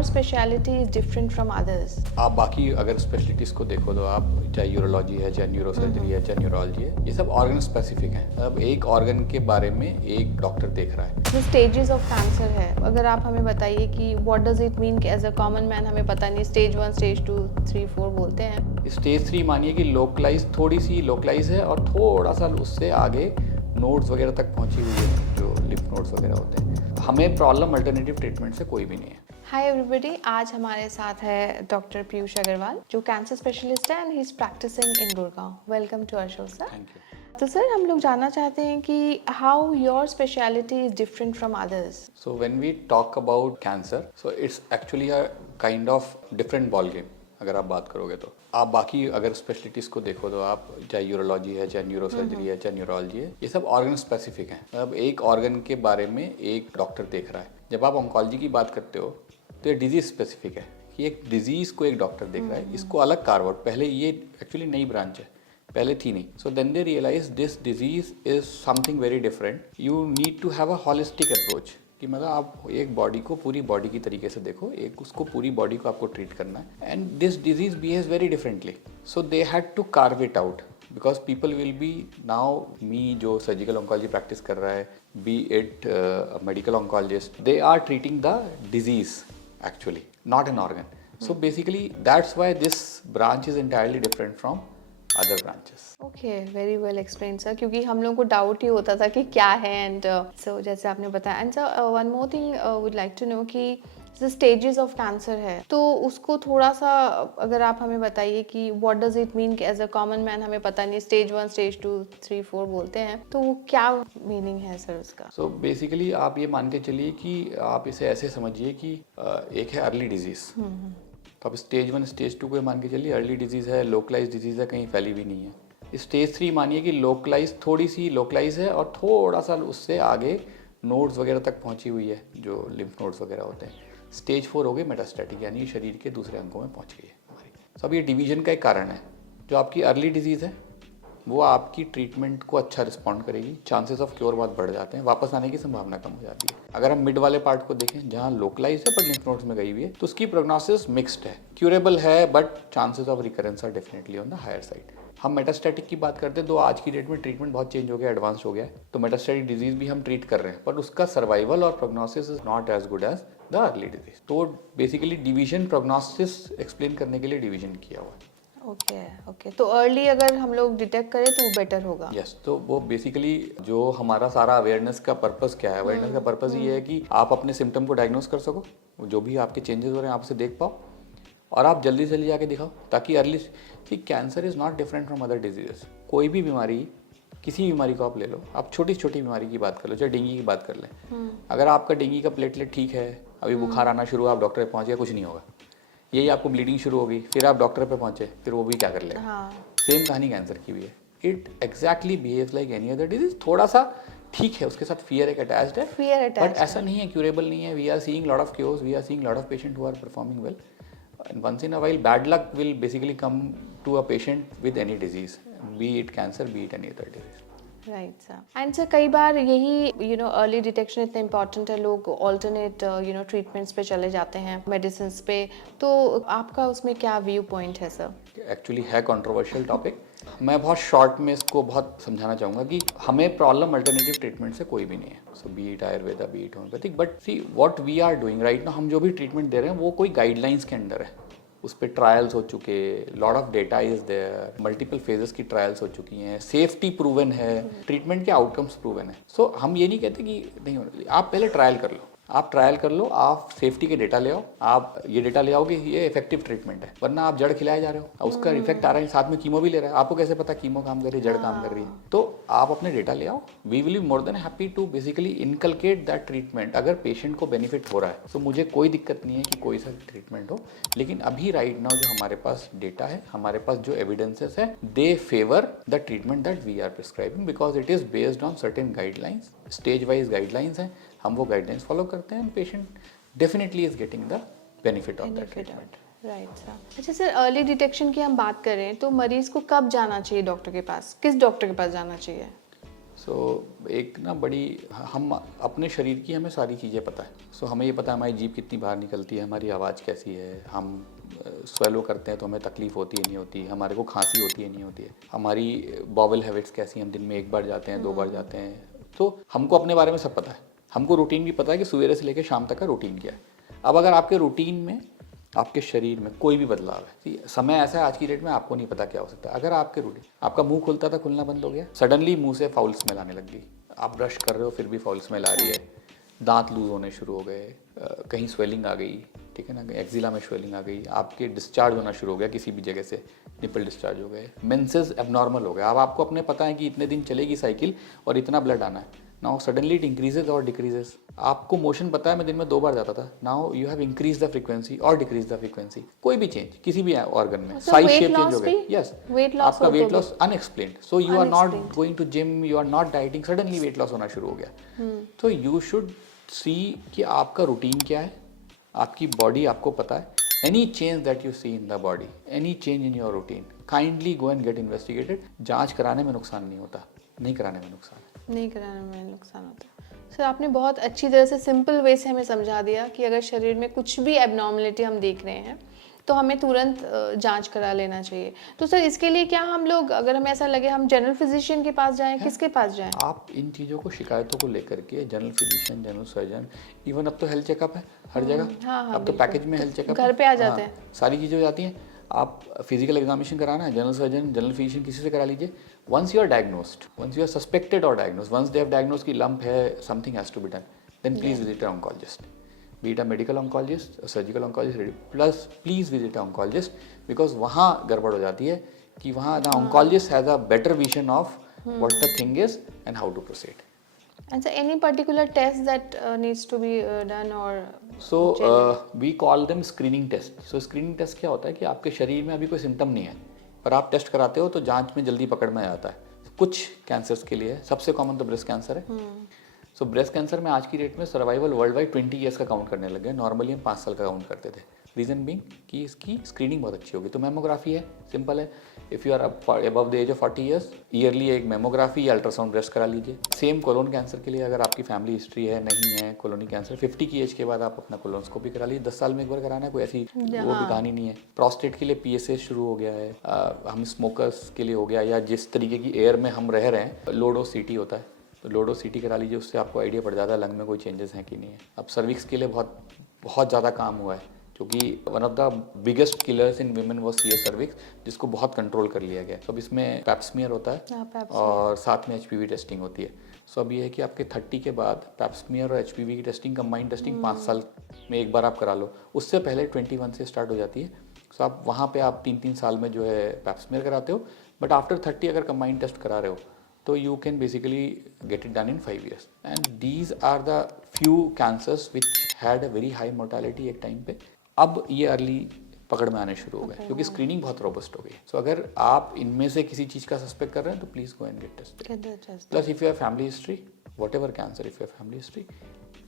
your specialty is different from others? आप बाकी अगर स्पेशलिटीज़ को देखो तो आप चाहे यूरोलॉजी है, चाहे न्यूरोसर्जरी है, चाहे न्यूरोलॉजी है, ये सब ऑर्गन स्पेसिफिक हैं। अब एक ऑर्गन के बारे में एक डॉक्टर देख रहा है। जो स्टेजेस ऑफ कैंसर है, अगर आप हमें बताइए कि व्हाट डज इट मीन कि एज अ कॉमन मैन हमें पता नहीं, स्टेज 1, स्टेज 2, 3, 4 बोलते हैं। स्टेज 3 मानिए कि लोकलाइज, थोड़ी सी लोकलाइज है और थोड़ा सा उससे आगे नोड्स वगैरह तक पहुंची हुई है, जो लिम्फ नोड्स वगैरह होते हैं। हमें प्रॉब्लम अल्टरनेटिव ट्रीटमेंट से कोई भी नहीं है। हाय एवरीबॉडी, आज हमारे साथ है डॉक्टर पीयूष अग्रवाल जो कैंसर स्पेशलिस्ट है and he is practising in Gurgaon. Welcome to our show sir. Thank you. तो सर, हम लोग जानना चाहते हैं कि how your speciality is different from others. So when we talk about cancer, so it's actually a kind of different ball game. अगर आप बात करोगे तो आप बाकी अगर स्पेशलिटीज़ को देखो तो आप चाहे यूरोलॉजी है, चाहे न्यूरोसर्जरी है, चाहे न्यूरोलॉजी है, ये सब ऑर्गन स्पेसिफिक हैं। अब एक ऑर्गन के बारे में एक डॉक्टर देख रहा है। जब आप ऑन्कोलॉजी की बात करते हो तो ये डिजीज स्पेसिफिक है कि एक डिजीज़ को एक डॉक्टर देख रहा है, इसको अलग कार्व आउट। पहले ये एक्चुअली नई ब्रांच है, पहले थी नहीं। So then they realise this disease is something very different. You need to have a holistic approach कि मतलब आप एक बॉडी को पूरी बॉडी की तरीके से देखो, एक उसको पूरी बॉडी को आपको ट्रीट करना है। And this disease behaves very differently, so they had to carve it out because people will be now, me जो सर्जिकल ऑन्कोलॉजी प्रैक्टिस कर रहा है, be it medical oncologist, they are treating the disease actually, not an organ. So basically that's why this branch is entirely different from other branches. Okay, very well explain sir, क्योंकि हम लोगों को doubt ही होता था कि क्या है। And so जैसे आपने बताया। And sir, one more thing would like to know कि जो स्टेजेस ऑफ कैंसर है, तो उसको थोड़ा सा अगर आप हमें बताइए कि व्हाट डज इट मीन कि एज अ कॉमन मैन हमें पता नहीं, स्टेज 1, स्टेज 2, 3, 4 बोलते हैं, तो वो क्या मीनिंग है सर उसका? So basically आप ये मान के चलिए कि आप इसे ऐसे समझिए कि एक है अर्ली डिजीज, तो आप स्टेज 1 स्टेज 2 को मान के चलिए अर्ली डिजीज है, लोकलाइज डिजीज है, कहीं फैली भी नहीं है। स्टेज 3 मानिए कि लोकलाइज, थोड़ी सी लोकलाइज है और थोड़ा सा उससे आगे नोड्स वगैरह तक पहुंची हुई है, जो लिम्फ नोड्स वगैरह होते हैं। स्टेज 4 हो गए मेटास्टैटिक, यानी शरीर के दूसरे अंगों में पहुंच गई है हमारी। तो अब ये डिवीजन का एक कारण है। जो आपकी अर्ली डिजीज़ है वो आपकी ट्रीटमेंट को अच्छा रिस्पॉन्ड करेगी, चांसेस ऑफ क्योर बहुत बढ़ जाते हैं, वापस आने की संभावना कम हो जाती है। अगर हम मिड वाले पार्ट को देखें जहाँ लोकलाइज है पर लिम्फ नोड्स में गई हुई है, तो उसकी प्रोग्नोसिस मिक्स्ड है, क्यूरेबल है but chances of recurrence are definitely on the higher side. हम मेटास्टैटिक की बात करते हैं तो आज की डेट में ट्रीटमेंट बहुत चेंज हो गया, एडवांस हो गया है, तो मेटास्टैटिक डिजीज भी हम ट्रीट कर रहे हैं, पर उसका सर्वाइवल और prognosis is not as good as the early disease. तो बेसिकली डिवीजन, प्रोग्नोसिस एक्सप्लेन करने के लिए डिवीजन किया हुआ है। ओके, तो अर्ली अगर हम लोग डिटेक्ट करें तो वो बेटर होगा। यस, तो वो बेसिकली जो हमारा सारा अवेयरनेस का पर्पस क्या है, अवेयरनेस का पर्पस ये है कि आप अपने सिम्टम को डायग्नोस कर सको, जो भी आपके चेंजेस हो रहे हैं आप उसे देख पाओ और आप जल्दी से जल्दी जाके दिखाओ, ताकि अर्ली कि cancer is not different from other diseases. कोई भी बीमारी, किसी भी बीमारी को आप ले लो, आप छोटी छोटी बीमारी की बात कर लो, चाहे डेंगू की बात कर लें। अगर आपका डेंगू का प्लेटलेट ठीक है, अभी बुखार आना शुरू हुआ, आप डॉक्टर पे पहुँच गया, कुछ नहीं होगा। यही आपको ब्लीडिंग शुरू होगी, फिर आप डॉक्टर पे पहुंचे, फिर वो भी क्या कर लेगा। सेम कहानी कैंसर की भी है। It exactly behaves like any other disease. थोड़ा सा ठीक है, उसके साथ फियर एक अटैच्ड है, बट ऐसा नहीं है, क्यूरेबल नहीं है। We are seeing lot of cures, we are seeing lot of patient who are performing well, and once in a while bad luck will basically come to a patient with any disease, be it cancer, be it any other disease. Right sir. And sir, कई बार यही early detection इतना important है, लोग alternate treatments पे चले जाते हैं, मेडिसिन पे, तो आपका उसमें क्या व्यू पॉइंट है सर? एक्चुअली है कंट्रोवर्शियल टॉपिक। मैं बहुत शॉर्ट में इसको बहुत समझाना चाहूँगा कि हमें प्रॉब्लम अल्टरनेटिव ट्रीटमेंट से कोई भी नहीं है। So be it Ayurveda, be it homeopathic, but see what we are doing right now, हम जो भी ट्रीटमेंट दे रहे हैं वो कोई गाइडलाइंस के अंडर है, उस पर ट्रायल्स हो चुके, lot of data is there, multiple phases की ट्रायल्स हो चुकी हैं, सेफ्टी प्रूवन है, ट्रीटमेंट के आउटकम्स प्रूवन है। सो हम ये नहीं कहते कि नहीं होना चाहिए, आप पहले ट्रायल कर लो, आप ट्रायल कर लो, आप सेफ्टी के डेटा ले आओ, आप ये डेटा ले आओगे ये इफेक्टिव ट्रीटमेंट है, वरना आप जड़ खिलाए जा रहे हो, उसका इफेक्ट आ रहा है, साथ में कीमो भी ले रहा है, आपको कैसे पता कीमो काम कर रही है, जड़ काम कर रही है। तो आप अपने डेटा ले आओ, we will be more than happy to basically inculcate that treatment. अगर पेशेंट को बेनिफिट हो रहा है तो मुझे कोई दिक्कत नहीं है कि कोई सा ट्रीटमेंट हो, लेकिन अभी राइट नाउ जो हमारे पास डेटा है, हमारे पास जो एविडेंसेस है, they favour the treatment that we are prescribing because it is based on certain guidelines, stage wise guidelines हैं, हम वो गाइडलाइंस फॉलो करते हैं, patient definitely is getting the benefit of that treatment. Right sir. अच्छा sir, early detection की हम बात करें तो मरीज को कब जाना चाहिए डॉक्टर के पास, किस डॉक्टर के पास जाना चाहिए? सो एक ना बड़ी, हम अपने शरीर की हमें सारी चीज़ें पता है। सो हमें ये पता है हमारी जीभ कितनी बाहर निकलती है, हमारी आवाज़ कैसी है, हम स्वेलो करते हैं तो हमें तकलीफ़ होती है नहीं होती, हमारे को खांसी होती है नहीं होती है, हमारी बॉवल हैबिट्स कैसी हैं, हम दिन में 1 बार जाते हैं 2 बार जाते हैं। तो हमको अपने बारे में सब पता है, हमको रूटीन भी पता है कि सवेरे से लेकर शाम तक का रूटीन क्या है। अब अगर आपके रूटीन में, आपके शरीर में कोई भी बदलाव है, ठीक है, समय ऐसा है आज की डेट में आपको नहीं पता क्या हो सकता है। अगर आपके रूटीन, आपका मुंह खुलता था खुलना बंद हो गया, सडनली मुंह से फाउल स्मेल आने लग गई, आप ब्रश कर रहे हो फिर भी फाउल स्मेल आ रही है, दांत लूज होने शुरू हो गए, कहीं स्वेलिंग आ गई, ठीक है ना, एक्जिला में स्वेलिंग आ गई, आपके डिस्चार्ज होना शुरू हो गया किसी भी जगह से, निपल डिस्चार्ज हो गए, मेंसेस एबनॉर्मल हो गया। अब आपको अपने पता है कि इतने दिन चलेगी साइकिल और इतना ब्लड आना है, नाउ सडनली इट इंक्रीजेज और डिक्रीजेज। आपको मोशन पता है मैं दिन में 2 बार जाता था, now you have increase the frequency और डिक्रीज द फ्रीक्वेंसी। कोई भी चेंज किसी भी ऑर्गन में, साइज शेप चेंज हो गया, यस, आपका weight loss unexplained. So you are not going to gym, you are not dieting, suddenly weight loss होना शुरू हो गया। तो यू शुड सी कि आपका रूटीन क्या है, आपकी बॉडी आपको पता है। Any change that you see in the body, any change in your routine, kindly go and get investigated. जांच कराने में नुकसान नहीं होता, नहीं कराने में नुकसान है, नहीं कराने में नुकसान होता है। सर आपने बहुत अच्छी तरह से सिंपल वे से हमें समझा दिया कि अगर शरीर में कुछ भी एबनॉर्मलिटी हम देख रहे हैं तो हमें तुरंत जांच करा लेना चाहिए। तो सर इसके लिए क्या हम लोग, अगर हमें ऐसा लगे, हम जनरल फिजिशियन के पास जाएं, किसके पास जाएं? आप इन चीज़ों को, शिकायतों को लेकर के general physician, general surgeon, even अब तो हेल्थ चेकअप है हर जगह। हाँ, अब तो पैकेज में हेल्थ चेकअप घर पे आ जाते हैं, सारी चीज़ें हो जाती हैं। आप फिजिकल एग्जामिनेशन कराना है, जनरल सर्जन, जनरल फिजिशियन किसी से करा लीजिए। Once you are diagnosed, once you are suspected और diagnosed, once they have diagnosed की लंप है, something has to be done, then please visit a oncologist, be it a medical oncologist, a surgical oncologist, plus please visit a oncologist, because वहाँ गड़बड़ हो जाती है कि वहाँ the oncologist has a better vision of what the thing is and how to proceed. And so any particular test that needs to be done or So we call them screening test. So screening test क्या होता है कि आपके शरीर में अभी कोई symptom नहीं है पर आप टेस्ट कराते हो तो जांच में जल्दी पकड़ में आ जाता है। कुछ कैंसर्स के लिए सबसे कॉमन तो ब्रेस्ट कैंसर है। सो ब्रेस्ट कैंसर में आज की डेट में सर्वाइवल वर्ल्ड वाइड 20 ईयर्स का काउंट करने लगे। नॉर्मली हम 5 साल का काउंट करते थे। रीज़न बीइंग कि इसकी स्क्रीनिंग बहुत अच्छी होगी। तो मेमोग्राफी है, सिंपल है। If you are above the age of 40 years, yearly एक मेमोग्राफी या अल्ट्रासाउंड ब्रेस्ट करा लीजिए। सेम कोलोन कैंसर के लिए अगर आपकी फैमिली हिस्ट्री है, नहीं है कोलोनी कैंसर, 50 की एज के बाद आप अपना कोलोनोस्कोपी करा लीजिए। 10 साल में एक बार कराना है, कोई ऐसी वो भी कहानी नहीं है। प्रोस्टेट के लिए PSA शुरू हो गया है। हम स्मोकर्स के लिए हो गया, या जिस तरीके की एयर में हम रह रहे हैं, लोडो CT होता है, तो लोडो CT करा लीजिए। उससे आपको आइडिया पड़ जाता है लंग में कोई चेंजेस हैं कि नहीं है। अब सर्विक्स के लिए बहुत ज़्यादा काम हुआ है, क्योंकि one of the biggest killers in women was CS cervix, जिसको बहुत कंट्रोल कर लिया गया। तो अब इसमें पैप्समियर होता है और साथ में HPV टेस्टिंग होती है। सो अब ये है कि आपके 30 के बाद पैप्समियर और HPV की टेस्टिंग, कंबाइंड टेस्टिंग 5 साल में एक बार आप करा लो। उससे पहले 21 से स्टार्ट हो जाती है। सो आप वहाँ पे आप 3-3 साल में जो है पैप्समियर कराते हो, बट आफ्टर 30 अगर कंबाइंड टेस्ट करा रहे हो तो you can basically get it done in 5 years. And these are the few cancers which had a very high mortality एक टाइम पे। अब ये अर्ली पकड़ में आने शुरू हो गए क्योंकि स्क्रीनिंग बहुत रोबस्ट हो गई। सो अगर आप इनमें से किसी चीज़ का सस्पेक्ट कर रहे हैं तो please go and get tested. Plus if you have family history, what ever cancer, if you have family history,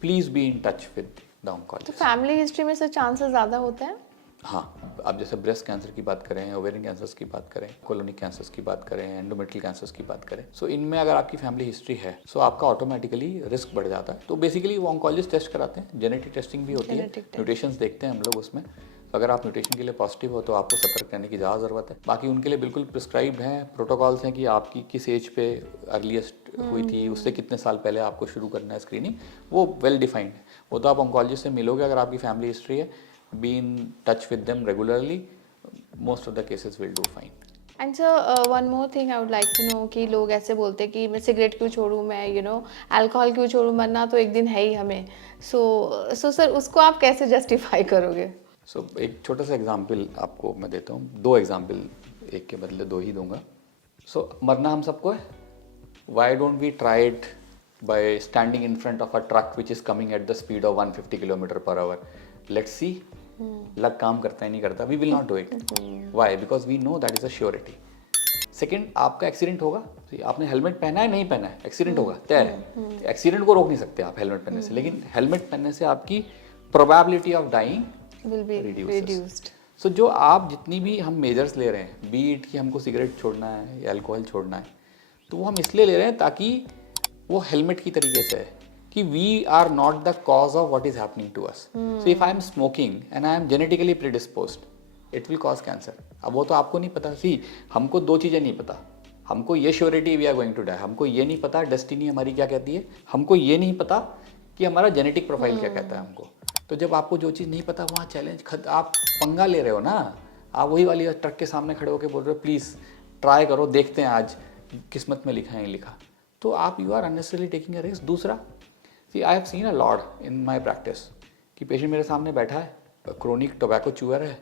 please be in touch with the oncologist. तो फैमिली हिस्ट्री में सर चांसेस ज़्यादा होते हैं? हाँ, आप जैसे ब्रेस्ट कैंसर की बात करें, ओवेरियन कैंसर्स की बात करें, कोलोनिक कैंसर्स की बात करें, एंडोमेट्रियल कैंसर्स की बात करें, सो इनमें अगर आपकी फैमिली हिस्ट्री है सो आपका ऑटोमेटिकली रिस्क बढ़ जाता है। तो बेसिकली वो ऑन्कोलॉजिस्ट टेस्ट कराते हैं, जेनेटिक टेस्टिंग भी होती है, म्यूटेशंस देखते हैं हम लोग उसमें। तो अगर आप म्यूटेशन के लिए पॉजिटिव हो तो आपको सतर्क रहने की ज़्यादा ज़रूरत है। बाकी उनके लिए बिल्कुल प्रिस्क्राइब्ड हैं, प्रोटोकॉल्स हैं कि आपकी किस एज पे अर्लीस्ट हुई थी, उससे कितने साल पहले आपको शुरू करना है स्क्रीनिंग, वो वेल डिफाइंड है। वो तो आप ऑन्कोलॉजिस्ट से मिलोगे अगर आपकी फैमिली हिस्ट्री है, be in touch with them regularly, most of the cases will do fine. And sir, one more thing I would like to know कि लोग ऐसे बोलते हैं कि मैं सिगरेट क्यों छोड़ूं, मैं अल्कोहल क्यों छोड़ूं, मरना तो एक दिन है ही हमें। so सर उसको आप कैसे जस्टिफाई करोगे? So एक छोटा सा एग्जाम्पल आपको मैं देता हूँ, 2 एग्जाम्पल, एक के बदले 2 ही दूंगा। So मरना हम सबको है। Why don't we try it by standing in front of a truck which is coming at the speed of 150 km/h? Let's see. लग काम करता है नहीं करता, we will not do it. Why? Because we know that is a surety. Second, आपका accident होगा, आपने helmet पहना है नहीं पहना है, एक्सीडेंट होगा, तय है। एक्सीडेंट को रोक नहीं सकते आप हेलमेट पहनने से, लेकिन हेलमेट पहनने से आपकी probability of dying will be reduced. So जो आप जितनी भी हम मेजर्स ले रहे हैं, बी इट कि हमको सिगरेट छोड़ना है या अल्कोहल छोड़ना है, तो वो हम इसलिए ले रहे हैं ताकि वो हेलमेट की तरीके से है कि we are not the cause of what is happening to us. So if I am smoking and I am genetically predisposed it will cause cancer. अब वो तो आपको नहीं पता. सी हमको दो चीज़ें नहीं पता. हमको ये surety we are going to die. हमको ये नहीं पता डेस्टिनी हमारी क्या कहती है. हमको ये नहीं पता कि हमारा जेनेटिक प्रोफाइल क्या कहता है हमको. तो जब आपको जो चीज़ नहीं पता वहाँ चैलेंज आप पंगा ले रहे हो ना. आप वही वाली ट्रक के सामने खड़े होकर बोल रहे हो प्लीज़ ट्राई करो देखते हैं आज किस्मत में लिखा है नहीं लिखा. तो आप you are unnecessarily taking a risk. दूसरा see I have seen a lot in my practice कि पेशेंट मेरे सामने बैठा है क्रोनिक टोबैको चूअर है.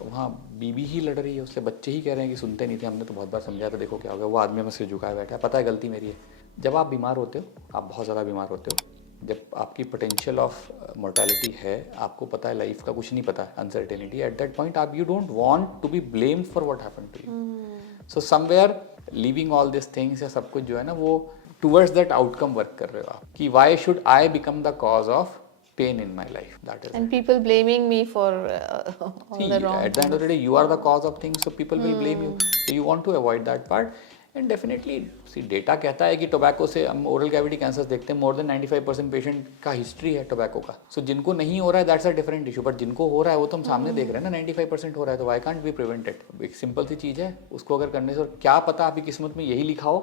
वहाँ बीबी ही लड़ रही है उससे. बच्चे ही कह रहे हैं कि सुनते नहीं थे. हमने तो बहुत बार समझाया था देखो क्या हो गया. वो आदमी में सिर झुकाए बैठा है. पता है गलती मेरी है. जब आप बीमार होते हो आप बहुत ज़्यादा बीमार होते हो. जब आपकी पोटेंशियल ऑफ मोर्टेलिटी है आपको पता है लाइफ का कुछ नहीं पता है अनसर्टेनिटी. एट दैट पॉइंट आप you don't want to be blamed for what happened to you. So somewhere leaving all this things या सब कुछ जो है ना वो टूवर्ड्स दैट आउटकम वर्क कर रहे हो आप कि why should I become the cause of pain in my life. That is And people blaming me for all see, the wrong at the end of the day you are the cause of things, so people will blame you. So you want to avoid that part. And definitely see data कहता है कि tobacco से हम oral cavity cancers देखते हैं. More than 95% patient का history है tobacco का. सो जिनको नहीं हो रहा है that's a different issue. But जिनको हो रहा है वो तो हम सामने देख रहे हैं ना 95% हो रहा है. तो वाई कांट बी प्रिवेंटेड. एक सिंपल सी चीज़ है उसको अगर करने से. और क्या पता आपकी किस्मत में यही लिखा हो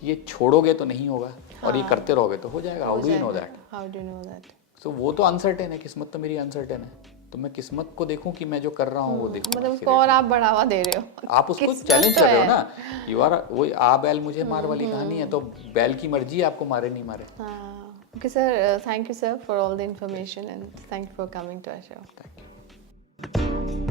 कि ये छोड़ोगे तो नहीं होगा और ये करते रहोगे तो हो जाएगा. How do you know that. How do you know that? तो वो तो अनसर्टेन है. किस्मत तो मेरी अनसर्टेन है. तो मैं किस्मत को देखूं कि मैं जो कर रहा हूँ वो देखूं. मतलब उसको और आप बढ़ावा दे रहे हो. आप उसको किस्मत चैलेंज तो कर रहे हो है. ना. यू आर वही आ बैल मुझे मार वाली कहानी है. तो बैल की मर्जी है आपको मारे नहीं मारे. Okay, sir. Thank you, sir, for all the information and thank you for coming to our show. Thank you.